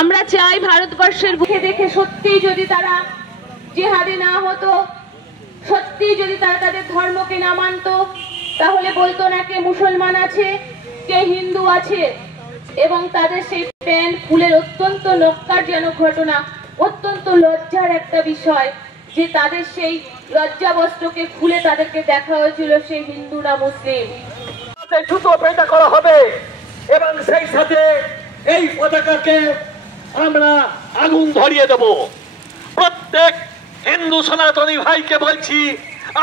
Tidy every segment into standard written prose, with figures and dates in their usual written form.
আমরা চাই ভারতবর্ষের বুকে দেখে সত্যি যদি তারা জিহাদে না হতো, সত্যি যদি তারা তাদের ধর্মকে না মানত, তাহলে বলতো না কে মুসলমান আছে কে হিন্দু আছে। এবং তাদের সেই প্যান্ট খুলের অত্যন্ত ন্যক্কারজনক ঘটনা, অত্যন্ত লজ্জার একটা বিষয় যে তাদের সেই লজ্জা বস্ত্রকে খুলে তাদেরকে দেখা হয়েছিল সেই হিন্দু না মুসলিম। জুতো পেটা করা হবে এবং সেই সাথে এই পতাকাকে আমরা আগুন ধরিয়ে দেব। প্রত্যেক হিন্দু সনাতনী ভাইকে বলছি,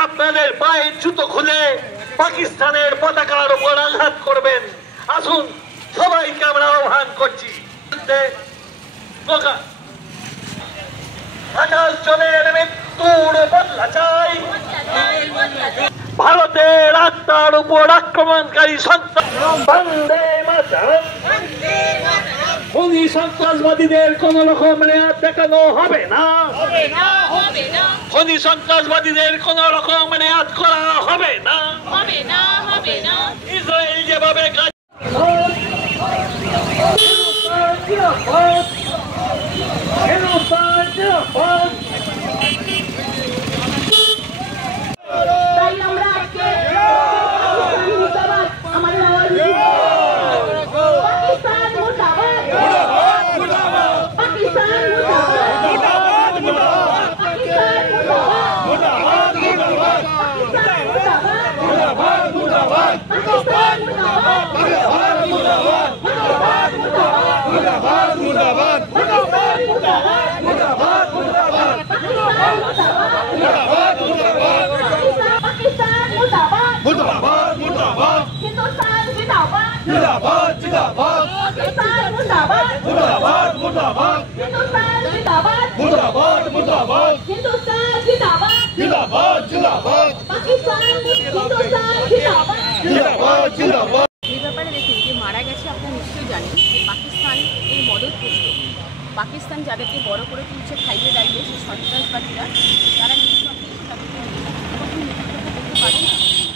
আপনাদের পায়ের জুতো খুলে পাকিস্তানের পতাকার উপর আঘাত করবেন। আসুন, সবাইকে আমরা আহ্বান করছি। 50 জনের মৃত্যুর বদলা চাই। ভারতের আত্মার উপর আক্রমণকারী সন্ত্রাস বন্দে মাতরম। খুনি সন্ত্রাসবাদীদের কোন রকম রেয়াত দেখানো হবে না। খুনি সন্ত্রাসবাদীদের কোন রকম রেয়াত করা হবে না। ইসরায়েল যেভাবে মারা গেছে আপনারা নিশ্চয়ই জানেন যে পাকিস্তান এই মদতপুষ্ট, পাকিস্তান যাদেরকে বড় করে তুলছে খাইয়ে দাঁড়িয়ে সেই সন্ত্রাসবাদীরা, তারা নিঃসন্দেহে তাদেরকে করতে পারে না,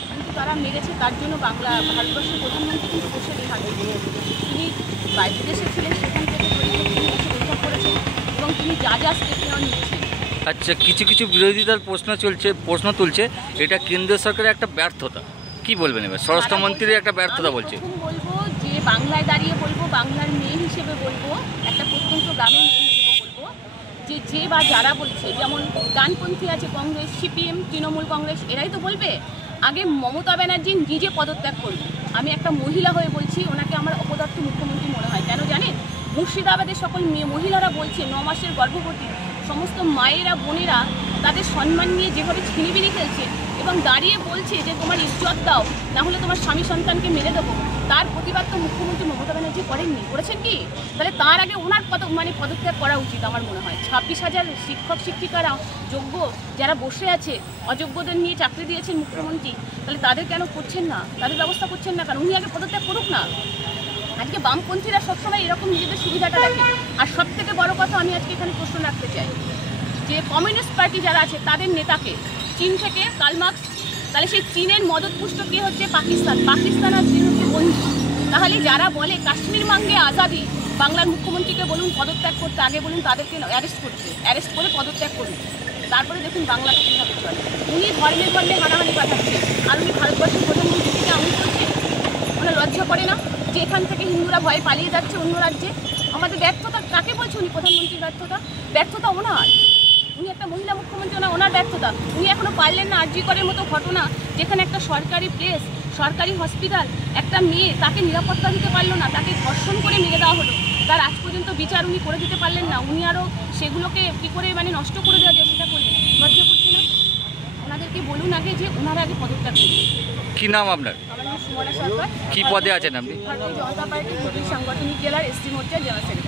কিন্তু তারা মেরেছে। তার জন্য ভারতবর্ষের প্রধানমন্ত্রী কিন্তু বসে থাকে। তিনি বাইরের দেশে ছিলেন, সেখান থেকে রক্ষা করেছেন এবং তিনি যা স্টেপ নেওয়া নিচ্ছেন। আচ্ছা, কিছু বিরোধীদের প্রশ্ন তুলছে এটা কেন্দ্রীয় সরকারের একটা ব্যর্থতা, কি বলবেন এবার? স্বরাষ্ট্রমন্ত্রীর একটা ব্যর্থতা বলছে। বলবো যে বাংলায় দাঁড়িয়ে বলবো, বাংলার মেয়ে হিসেবে বলবো, একটা প্রত্যন্ত গ্রামের মেয়ে হিসেবে বলবো যে বা যারা বলছে, যেমন ডানপন্থী আছে কংগ্রেস, সিপিএম, তৃণমূল কংগ্রেস, এরাই তো বলবে আগে মমতা ব্যানার্জি নিজে পদত্যাগ করবে। আমি একটা মহিলা হয়ে বলছি, ওনাকে আমার অপদার্থ মুখ্যমন্ত্রী মনে হয়। কেন জানেন? মুর্শিদাবাদের সকল মহিলারা বলছে 9 মাসের গর্ভবতী সমস্ত মায়েরা বোনেরা তাদের সম্মান নিয়ে যেভাবে ছিনিবিনি খেলছে এবং দাঁড়িয়ে বলছে যে তোমার ইজ্জত দাও, না হলে তোমার স্বামী সন্তানকে মেরে দেবো, তার প্রতিবাদ তো মুখ্যমন্ত্রী মমতা ব্যানার্জি করেননি। করেছেন কি? তাহলে তার আগে ওনার পদত্যাগ করা উচিত আমার মনে হয়। 26,000 শিক্ষক শিক্ষিকারা যোগ্য যারা বসে আছে, অযোগ্যদের নিয়ে চাকরি দিয়েছেন মুখ্যমন্ত্রী, তাহলে তাদের কেন করছেন না? তাদের ব্যবস্থা করছেন না কারণ? উনি আগে পদত্যাগ করুক না। আজকে বামপন্থীরা সবসময় এরকম নিজেদের সুবিধাটা রাখে। আর সব থেকে বড় কথা আমি আজকে এখানে প্রশ্ন রাখতে চাই যে কমিউনিস্ট পার্টি যারা আছে তাদের নেতাকে চীন থেকে কার্ল মার্কস, তাহলে সেই চীনের মদতপুষ্ট কে হচ্ছে? পাকিস্তান আর চীন হচ্ছে বন্ধু। তাহলে যারা বলে কাশ্মীর মাঙ্গে আজাদি, বাংলার মুখ্যমন্ত্রীকে বলুন পদত্যাগ করতে, আগে বলুন তাদেরকে অ্যারেস্ট করে পদত্যাগ করুন, তারপরে দেখুন বাংলাটা কীভাবে চলে। উনি ধর্মে হানাহানি পাঠাচ্ছে আর উনি ভারতবর্ষের প্রধানমন্ত্রী থেকে আউট করছেন। ওনার লজ্জা করে না যে এখান থেকে হিন্দুরা ভয়ে পালিয়ে যাচ্ছে অন্য রাজ্যে? আমাদের ব্যর্থতা কাকে বলছে? উনি প্রধানমন্ত্রীর ব্যর্থতা ওনার। উনি একটা মহিলা মুখ্যমন্ত্রী, ওনার ব্যর্থতা। উনি এখনো পারলেন না আরজি করের মতো ঘটনা, যেখানে একটা সরকারি প্লেস, সরকারি হসপিটাল, একটা মেয়ে, তাকে নিরাপত্তা দিতে পারলো না, তাকে ধর্ষণ করে মেরে দেওয়া হলো, তার আজ পর্যন্ত বিচার উনি করে দিতে পারলেন না। উনি আরও সেগুলোকে কী করে নষ্ট করে দেওয়া যায় সেটা করলেন। লজ্জা করছে না? ওনাদেরকে বলুন আগে যে ওনারা আগে পদত্যাগ করবেন। কি নাম আপনার? আমার নাম সুমনা সরকার। কি পদে আছেন আপনি? ভারতীয় জনতা পার্টির সাংগঠনিক জেলার এসটি মোর্চার জেনারেল সেক্রেটারি।